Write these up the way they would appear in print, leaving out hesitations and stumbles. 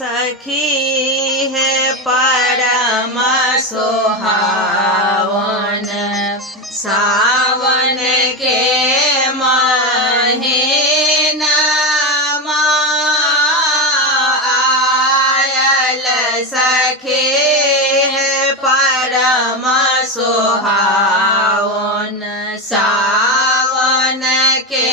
सखी है परम सोहावन। सावन के महीना आयल सखी है परम सोहावन। सावन के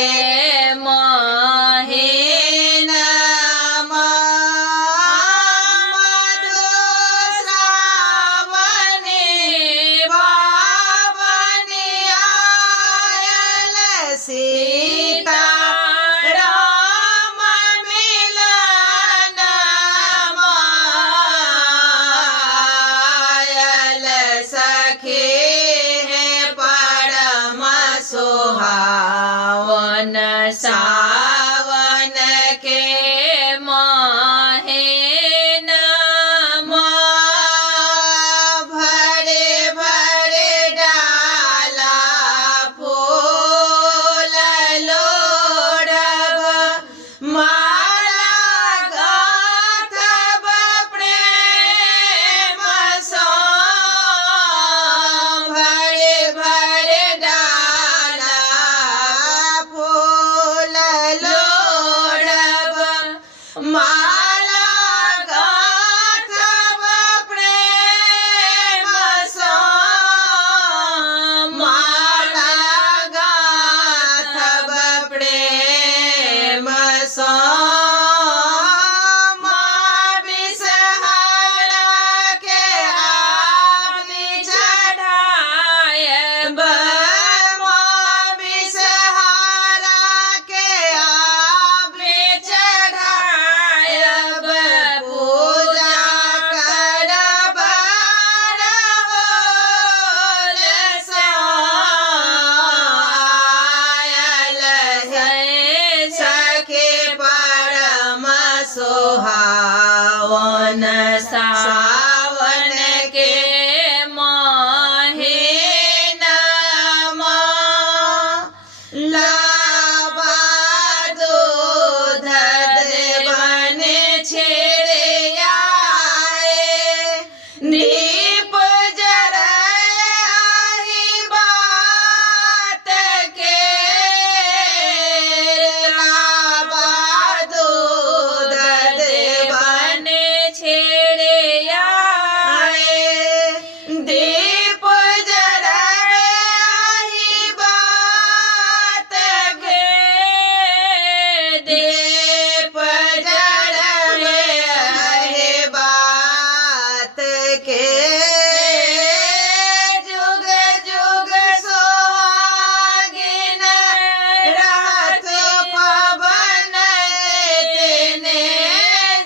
सीता राम मिलन आयल सखी है परम सोहावन। सावन के महीना भरे भरे डाला माला गाथब प्रेम सो भरे भरे डाला फूल लोढ़ब। माला गाथब प्रेम सो माला गाथब प्रेम सो। सोहावन सावन के महीना लाबा दूध देवन छेड़े आए। दीप जराए बात के लाबा दूध दीप जराए बात के दीप जराए बात के। जुग जुग सोहागिन रहत पवन तेने।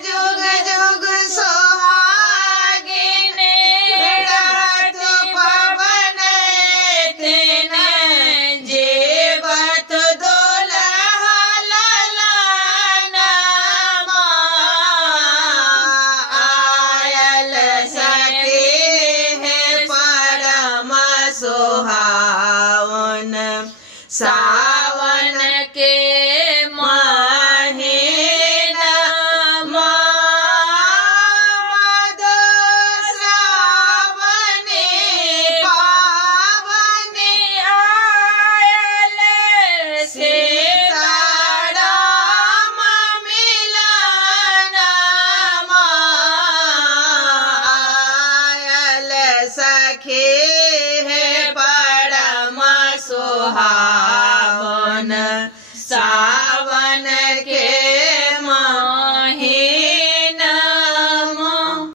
जुग जुग सोहागिन रहत पवन तेने। जेवत दुल्हा ललन आयल सखी है परम सोहावन। सावन के महीना मधुश्रावणी पावनी आयल सीता राम मिलन आयल सखी है परम सोहावन।